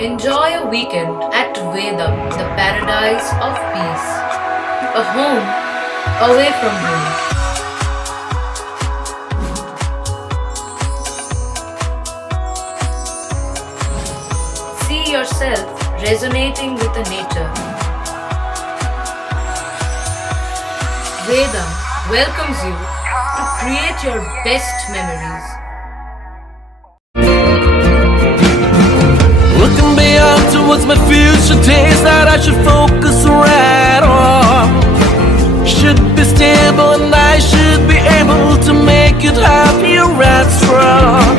Enjoy a weekend at Vedam, the paradise of peace. A home away from home. See yourself resonating with the nature. Vedam welcomes you to create your best memories. Looking beyond towards my future days that I should focus right on. Should be stable and I should be able to make it happier and strong.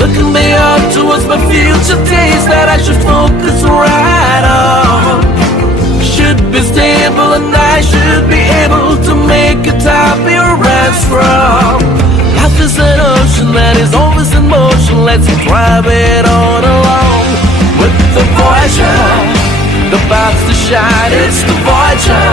Looking beyond towards my future days that I should focus right on. Should be stable and I should be able to make it happier and strong. Life is an ocean that is always in motion. Let's drive it on along. With the Voyager, the path to shine, it's the Voyager,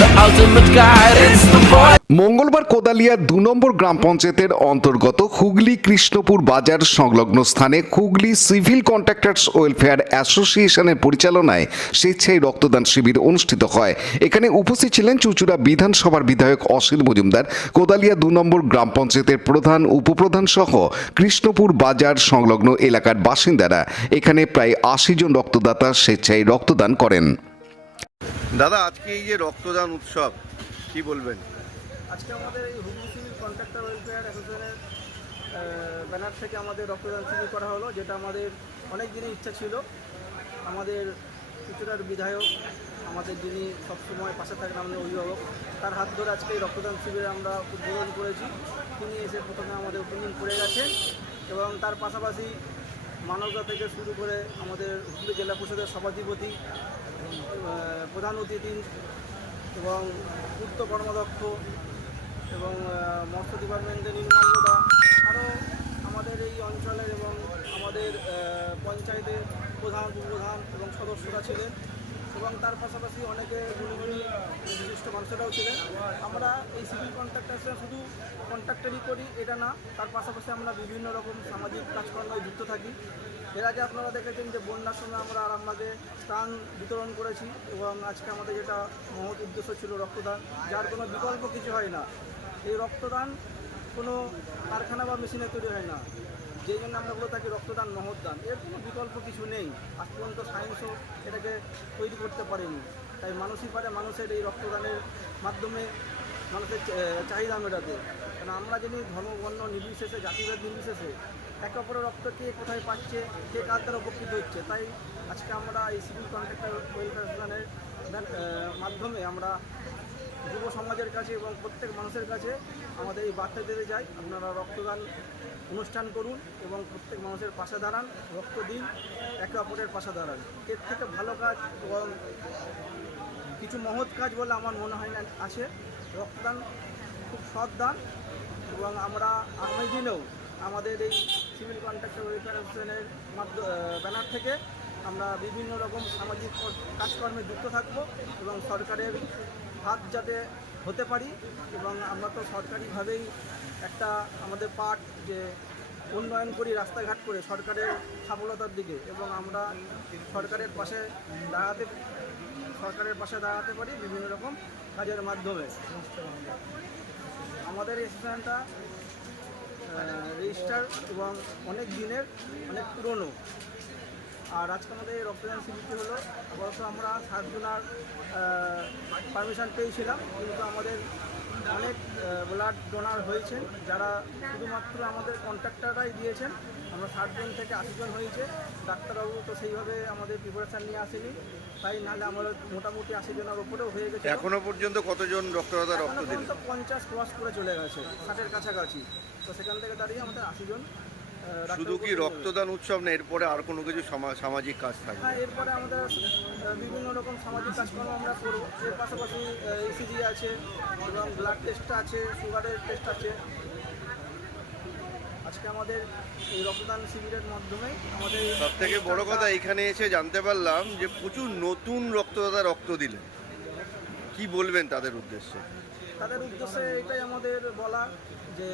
the ultimate guide, it's the Voyager. মঙ্গলবার কোদালিয়া ২ নম্বর গ্রাম পঞ্চায়েতের অন্তর্গত হুগলি কৃষ্ণপুর বাজার সংলগ্ন স্থানে Hooghly civil contractors welfare অ্যাসোসিয়েশনের পরিচালনায় স্বেচ্ছায় রক্তদান শিবির অনুষ্ঠিত হয়। এখানে উপস্থিত ছিলেন চুঁচুড়া বিধানসভার বিধায়ক অসিত মজুমদার, কোদালিয়া ২ নম্বর গ্রাম পঞ্চায়েতের প্রধান, উপপ্রধান সহ কৃষ্ণপুর বাজার সংলগ্ন এলাকার বাসিন্দারা। এখানে প্রায় ৮০ জন রক্তদাতা স্বেচ্ছায় রক্তদান করেন। দাদা, আজকে এই যে রক্তদান উৎসব, কি বলবেন? আজকে আমাদের এই হুগলি সিভিল কন্ট্রাক্টর ওয়েলফেয়ার অ্যাসোসিয়েশনের ব্যানার থেকে আমাদের রক্তদান শিবির করা হলো, যেটা আমাদের অনেক দিনের ইচ্ছা ছিল। আমাদের চুঁচুড়ার বিধায়ক, আমাদের যিনি সবসময় পাশে থাকেন, আমাদের অভিভাবক, তার হাত ধরে আজকে এই রক্তদান শিবিরে আমরা উদ্বোধন করেছি। তিনি এসে প্রথমে আমাদের ওপেনিং করে গেছেন এবং তার পাশাপাশি মানবতা থেকে শুরু করে আমাদের হুগলি জেলা পরিষদের সভাধিপতি, প্রধান অতিথি এবং পূর্ত কর্মদক্ষ এবং মৎস্য ডিপার্টমেন্টের নির্মাল্যদা, আরও আমাদের এই অঞ্চলের এবং আমাদের পঞ্চায়েতের প্রধান, উপপ্রধান এবং সদস্যরা ছিলেন এবং তার পাশাপাশি অনেকে গুণী বিশিষ্ট মানুষেরাও ছিলেন। আমরা এই সিভিল কন্ট্রাক্টার্সরা শুধু কন্ট্রাক্টারই করি এটা না, তার পাশাপাশি আমরা বিভিন্ন রকম সামাজিক কাজকর্মে যুক্ত থাকি। এর আগে আপনারা দেখেছেন যে বন্যার সময় আমরা আরামবাগে ত্রাণ বিতরণ করেছি এবং আজকে আমাদের যেটা মহৎ উদ্দেশ্য ছিল রক্তদান, যার কোনো বিকল্প কিছু হয় না। এই রক্তদান কোনো কারখানা বা মেশিনে তৈরি হয় না, যেই জন্য আমরা বলে থাকি রক্তদান মহৎ দান। এর কোনো বিকল্প কিছু নেই, আজ পর্যন্ত সায়েন্সও এটাকে তৈরি করতে পারেনি। তাই মানুষই পারে মানুষের এই রক্তদানের মাধ্যমে মানুষের চাহিদা মেটাতে। কারণ আমরা যিনি ধর্ম, বর্ণ নির্বিশেষে, জাতিভেদ নির্বিশেষে একে অপরের রক্ত কে কোথায় পাচ্ছে, কে কার দ্বারা উপকৃত হচ্ছে। তাই আজকে আমরা এই সিভিল কন্ট্রাক্টর ওয়েলফেয়ার অ্যাসোসিয়েশনের মাধ্যমে আমরা যুব সমাজের কাছে এবং প্রত্যেক মানুষের কাছে আমাদের এই বার্তা দিতে যাই, আপনারা রক্তদান অনুষ্ঠান করুন এবং প্রত্যেক মানুষের পাশে দাঁড়ান, রক্ত দিন, একে অপরের পাশে দাঁড়ান। এর থেকে ভালো কাজ এবং কিছু মহৎ কাজ বলে আমার মনে হয় না আছে। রক্তদান খুব সৎ দান এবং আমরা আগামী দিনেও আমাদের এই সিভিল কন্ট্রাক্টর ওয়েলফেয়ার অ্যাসোসিয়েশনের ব্যানার থেকে আমরা বিভিন্ন রকম সামাজিক কাজকর্মে যুক্ত থাকব এবং সরকারের হাত যাতে হতে পারি। এবং আমরা তো সরকারিভাবেই একটা আমাদের পার্ট যে উন্নয়ন করি, রাস্তাঘাট করে সরকারের সফলতার দিকে, এবং আমরা সরকারের পাশে দাঁড়াতে পারি বিভিন্ন রকম কাজের মাধ্যমে। আমাদের এই অ্যাসোসিয়েশনটা রেজিস্টার এবং অনেক দিনের, অনেক পুরনো। আর আজকে আমাদের এই রক্তদান শিবিরটি হলো, অবশ্য আমরা 7 জনার পারমিশন পেয়েছিলাম, কিন্তু আমাদের অনেক ব্লাড ডোনার হয়েছেন, যারা শুধুমাত্র আমাদের কন্ট্রাক্টররাই দিয়েছেন। আমরা 60 জন থেকে 80 জন হয়েছে। ডাক্তারবাবু তো সেইভাবে আমাদের প্রিপারেশান নিয়ে আসেনি, তাই নাহলে আমাদের মোটামুটি 80 জনের উপরেও হয়ে গেছে। এখনো পর্যন্ত কতজন রক্তদাতা রক্ত দিল? 50 ক্রস করে চলে গেছে, 60-এর কাছাকাছি। তো সেখান থেকে দাঁড়িয়ে আমাদের 80 জন। শুধু কি রক্তদান উৎসব না, এরপরে আর কোনো কিছু সামাজিক কাজ থাকবে? হ্যাঁ, এরপরে আমাদের বিভিন্ন রকম সামাজিক কাজকর্ম আমরা করব। এর পাশাপাশি ইসিজি আছে এবং ব্লাড টেস্ট আছে, সুগারের টেস্ট আছে। আজকে আমাদের এই রক্তদান শিবিরের মাধ্যমে আমাদের সব থেকে বড় কথা, এখানে এসে জানতে পারলাম যে প্রচুর নতুন রক্তদাতা রক্ত দিলেন। কি বলবেন তাদের উদ্দেশ্যে? তাদের উদ্দেশ্যে এটাই আমাদের বলা যে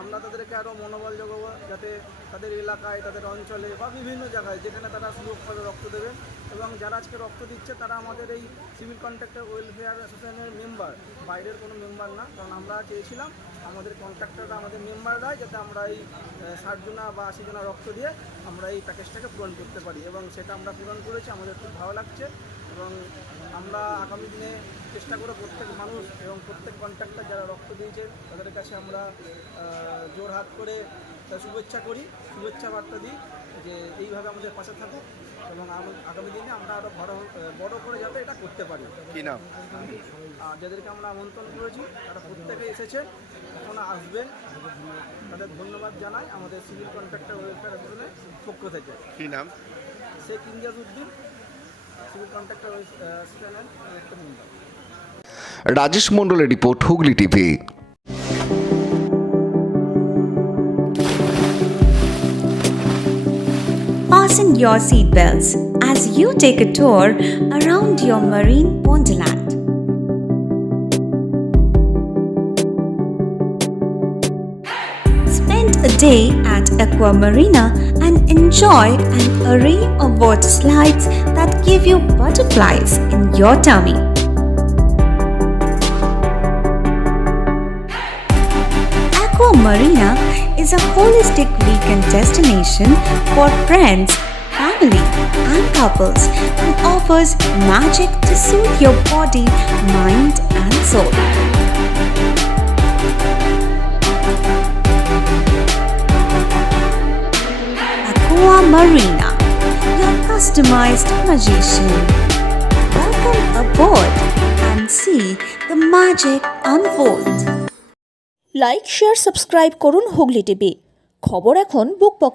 আমরা তাদেরকে আরও মনোবল যোগাবো, যাতে তাদের এলাকায়, তাদের অঞ্চলে বা বিভিন্ন জায়গায় যেখানে তারা সুযোগ পাবে রক্ত দেবেন। এবং যারা আজকে রক্ত দিচ্ছে তারা আমাদের এই সিভিল কন্ট্রাক্টর ওয়েলফেয়ার অ্যাসোসিয়েশনের মেম্বার, বাইরের কোনো মেম্বার না। কারণ আমরা চেয়েছিলাম আমাদের কন্ট্রাক্টররা আমাদের মেম্বাররাই, যাতে আমরা এই 60 জনা বা 80 জনা রক্ত দিয়ে আমরা এই প্যাকেজটাকে পূরণ করতে পারি, এবং সেটা আমরা পূরণ করেছি। আমাদের খুব ভালো লাগছে এবং আমরা আগামী দিনে চেষ্টা করে প্রত্যেক মানুষ এবং প্রত্যেক কন্ট্রাক্টর যারা রক্ত দিয়েছে তাদের কাছে আমরা জোর হাত করে শুভেচ্ছা বার্তা দিই যে এইভাবে আমাদের পাশে থাকুক এবং আগামী দিনে আমরা আরও বড় করে যাতে এটা করতে পারি। কি নাম? আর যাদেরকে আমরা আমন্ত্রণ করেছি তারা প্রত্যেকে এসেছেন, এখনও আসবেন, তাদের ধন্যবাদ জানাই আমাদের সিভিল কন্ট্রাক্টর ওয়েলফেয়ার অ্যাসোসিয়েশনের পক্ষ থেকে। কি নাম? শেখ ইমতিয়াজউদ্দিন, সিভিল কন্ট্রাক্টর অ্যাসোসিয়েশনের একটা মেম্বার। রাজেশ মণ্ডলের report, Hooghly TV. Fasten your seatbelts as you take a tour around your marine wonderland. Spend a day at Aqua Marina and enjoy an array of water slides that give you butterflies in your tummy. Aqua Marina is a holistic weekend destination for friends, family, and couples and offers magic to soothe your body, mind, and soul. Aqua Marina, your customized magician. Welcome aboard and see the magic unfold. Like, share, subscribe করুন Hooghly TV. খবর এখন বুক pocket.